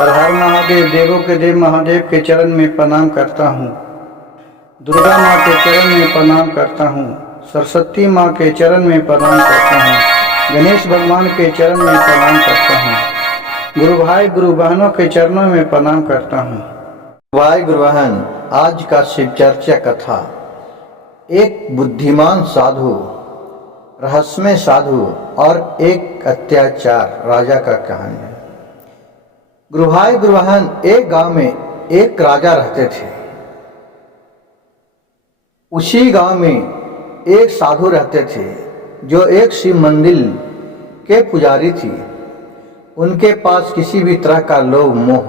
हर हर महादेव, देवों के देव महादेव के चरण में प्रणाम करता हूँ। दुर्गा माँ के चरण में प्रणाम करता हूँ। सरस्वती माँ के चरण में प्रणाम करता हूँ। गणेश भगवान के चरण में प्रणाम करता हूँ। गुरु भाई गुरु बहनों के चरणों में प्रणाम करता हूँ। भाई गुरु बहन, आज का शिव चर्चा कथा एक बुद्धिमान साधु, रहस्यमय साधु और एक अत्याचार राजा का कहानी है। गुरु भाई गुरु बहन, एक गांव में एक राजा रहते थे। उसी गांव में एक साधु रहते थे जो एक शिव मंदिर के पुजारी थी। उनके पास किसी भी तरह का लोभ मोह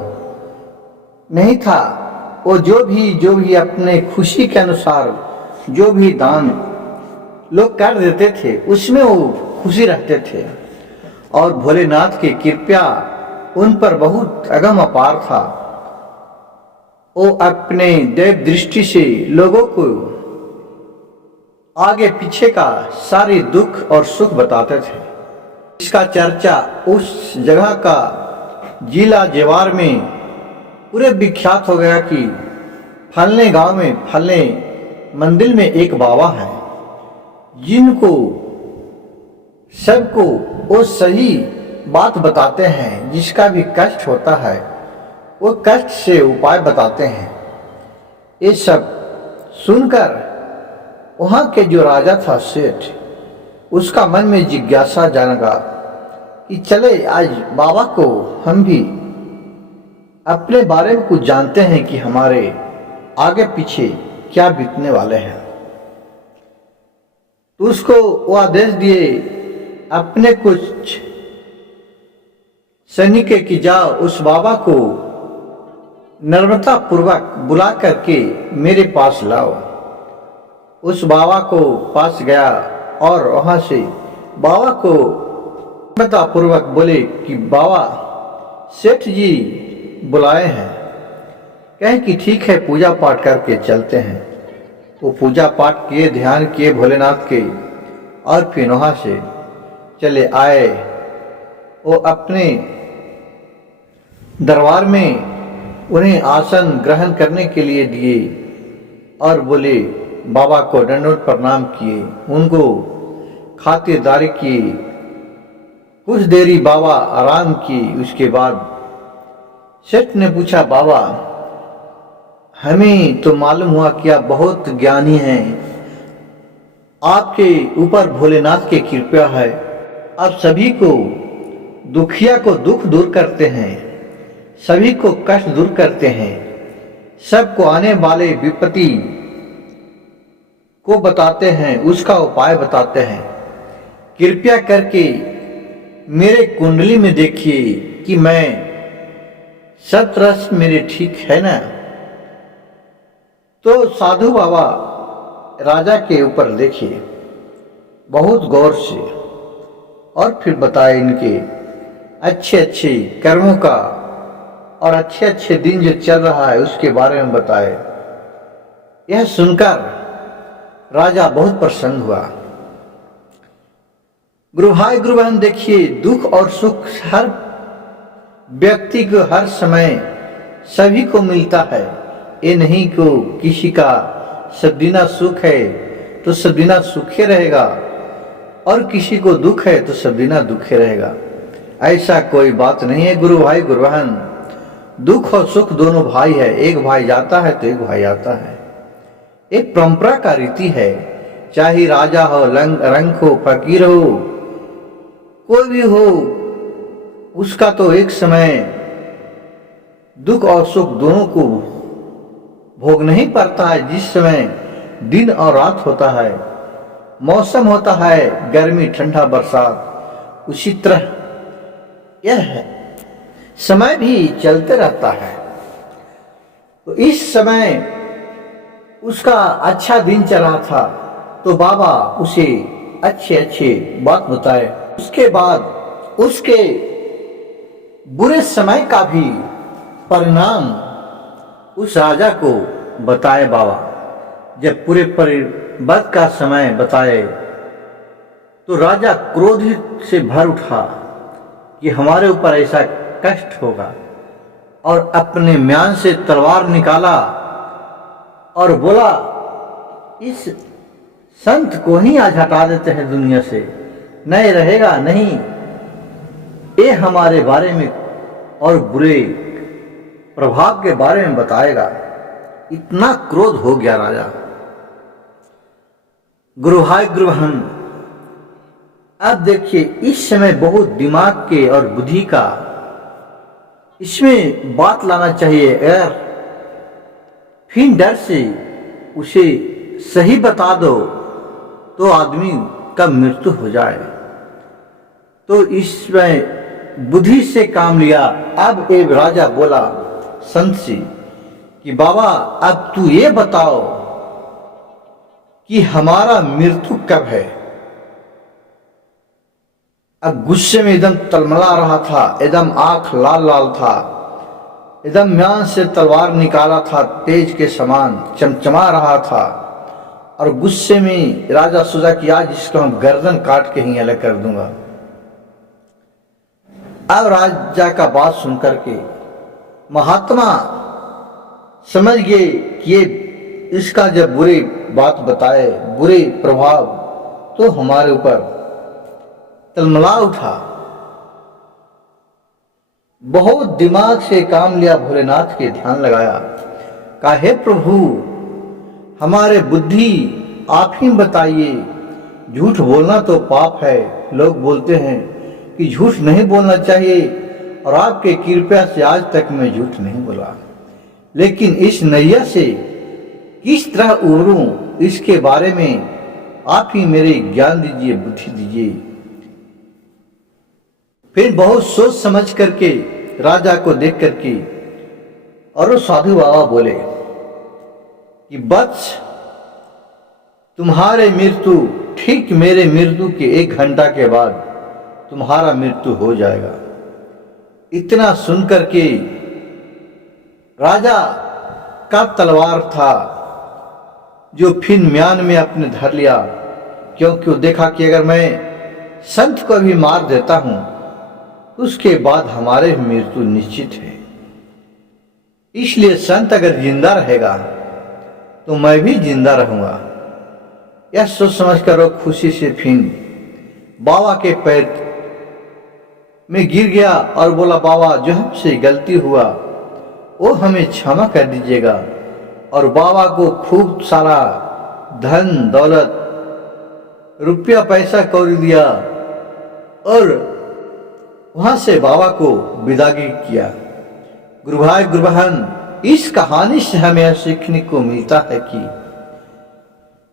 नहीं था। वो जो भी अपने खुशी के अनुसार जो भी दान लोग कर देते थे उसमें वो खुशी रहते थे। और भोलेनाथ की कृपा उन पर बहुत अगम अपार था। वो अपने देव दृष्टि से लोगों को आगे पीछे का सारे दुख और सुख बताते थे। इसका चर्चा उस जगह का जिला जेवार में पूरे विख्यात हो गया कि फलने गांव में फलने मंदिर में एक बाबा है जिनको सबको वो सही बात बताते हैं। जिसका भी कष्ट होता है वो कष्ट से उपाय बताते हैं। ये सब सुनकर वहाँ के जो राजा था सेठ, उसका मन में जिज्ञासा जागा कि चले आज बाबा को हम भी अपने बारे में कुछ जानते हैं कि हमारे आगे पीछे क्या बीतने वाले हैं। तो उसको वो आदेश दिए अपने कुछ सैनिक की जाओ उस बाबा को नम्रता पूर्वक बुला करके मेरे पास लाओ। उस बाबा को पास गया और वहां से बाबा को नम्रता पूर्वक बोले कि बाबा सेठ जी बुलाए हैं। कहें कि ठीक है, पूजा पाठ करके चलते हैं। वो पूजा पाठ किए, ध्यान किए भोलेनाथ के, और फिर वहां से चले आए। वो अपने दरबार में उन्हें आसन ग्रहण करने के लिए दिए और बोले, बाबा को दंडवत प्रणाम किए, उनको खातिरदारी की। कुछ देरी बाबा आराम की। उसके बाद सेठ ने पूछा, बाबा हमें तो मालूम हुआ कि आप बहुत ज्ञानी हैं, आपके ऊपर भोलेनाथ की कृपा है, आप सभी को दुखिया को दुख दूर करते हैं, सभी को कष्ट दूर करते हैं, सबको आने वाले विपत्ति को बताते हैं, उसका उपाय बताते हैं। कृपया करके मेरे कुंडली में देखिए कि मैं सत्रस मेरे ठीक है ना। तो साधु बाबा राजा के ऊपर देखिए बहुत गौर से, और फिर बताए इनके अच्छे अच्छे कर्मों का और अच्छे अच्छे दिन जो चल रहा है उसके बारे में बताए। यह सुनकर राजा बहुत प्रसन्न हुआ। गुरु भाई गुरु बहन, देखिए दुख और सुख हर व्यक्ति को हर समय सभी को मिलता है। ये नहीं को किसी का सदीना सुख है तो सदीना सुखी रहेगा और किसी को दुख है तो सदीना दुखी रहेगा। ऐसा कोई बात नहीं है गुरु भाई गुरु बहन। दुख और सुख दोनों भाई है। एक भाई जाता है तो एक भाई आता है। एक परंपरा का रीति है। चाहे राजा हो, रंग हो, फकीर हो, कोई भी हो, उसका तो एक समय दुख और सुख दोनों को भोगना ही पड़ता है। जिस समय दिन और रात होता है, मौसम होता है गर्मी ठंडा बरसात, उसी तरह यह समय भी चलते रहता है। तो इस समय उसका अच्छा दिन चला था तो बाबा उसे अच्छे अच्छे बात बताए। उसके बाद उसके बुरे समय का भी परिणाम उस राजा को बताए बाबा। जब पूरे परिवर्तन का समय बताए तो राजा क्रोधित से भर उठा कि हमारे ऊपर ऐसा कष्ट होगा। और अपने म्यान से तलवार निकाला और बोला, इस संत को ही आज हटा देते हैं दुनिया से, नहीं रहेगा, नहीं, ये हमारे बारे में और बुरे प्रभाव के बारे में बताएगा। इतना क्रोध हो गया राजा। गुरु भाई गुरु बहन, अब देखिए इस समय बहुत दिमाग के और बुद्धि का इसमें बात लाना चाहिए। अगर फिर डर से उसे सही बता दो तो आदमी का मृत्यु हो जाए, तो इसमें बुद्धि से काम लिया। अब एक राजा बोला संत से कि बाबा अब तू ये बताओ कि हमारा मृत्यु कब है। अब गुस्से में एकदम तलमला रहा था, एकदम आंख लाल लाल था, एकदम म्यान से तलवार निकाला था, तेज के समान चमचमा रहा था। और गुस्से में राजा सोचा कि आज इसको हम गर्दन काट के ही अलग कर दूंगा। अब राजा का बात सुनकर के महात्मा समझ गए कि ये इसका जब बुरी बात बताए, बुरे प्रभाव, तो हमारे ऊपर तलमला उठा। बहुत दिमाग से काम लिया, भोलेनाथ के ध्यान लगाया, कहा हे प्रभु हमारे बुद्धि आप ही बताइए, झूठ बोलना तो पाप है। लोग बोलते हैं कि झूठ नहीं बोलना चाहिए, और आपके कृपा से आज तक मैं झूठ नहीं बोला, लेकिन इस नैया से किस तरह उबरूं, इसके बारे में आप ही मेरे ज्ञान दीजिए, बुद्धि दीजिए। फिर बहुत सोच समझ करके राजा को देख करके और साधु बाबा बोले कि वत्स तुम्हारे मृत्यु ठीक मेरे मृत्यु के 1 घंटा के बाद तुम्हारा मृत्यु हो जाएगा। इतना सुनकर के राजा का तलवार था जो फिर म्यान में अपने धर लिया, क्योंकि वो देखा कि अगर मैं संत को भी मार देता हूं उसके बाद हमारे मृत्यु निश्चित है। इसलिए संत अगर जिंदा रहेगा तो मैं भी जिंदा रहूंगा। यह सोच समझ कर वो खुशी से फिर बाबा के पैर में गिर गया और बोला, बाबा जो हमसे गलती हुआ वो हमें क्षमा कर दीजिएगा। और बाबा को खूब सारा धन दौलत, रुपया पैसा कौड़ी दिया और वहां से बाबा को विदाई किया। गुरु भाई गुरु बहन, इस कहानी से हमें यह सीखने को मिलता है कि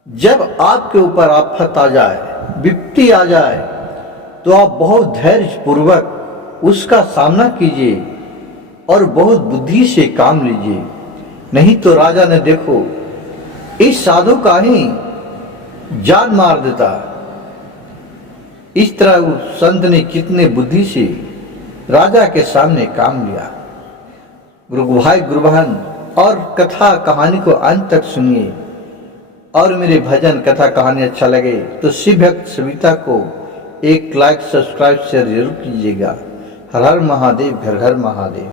जब आपके ऊपर आफत आ जाए, विपत्ति आ जाए, तो आप बहुत धैर्य पूर्वक उसका सामना कीजिए और बहुत बुद्धि से काम लीजिए। नहीं तो राजा ने देखो इस साधु का ही जान मार देता। इस तरह उस संत ने कितने बुद्धि से राजा के सामने काम लिया। गुरु भाई गुरु बहन, और कथा कहानी को अंत तक सुनिए, और मेरे भजन कथा कहानी अच्छा लगे तो शिव भक्त सविता को एक लाइक सब्सक्राइब शेयर जरूर कीजिएगा। हर हर महादेव, घर घर महादेव।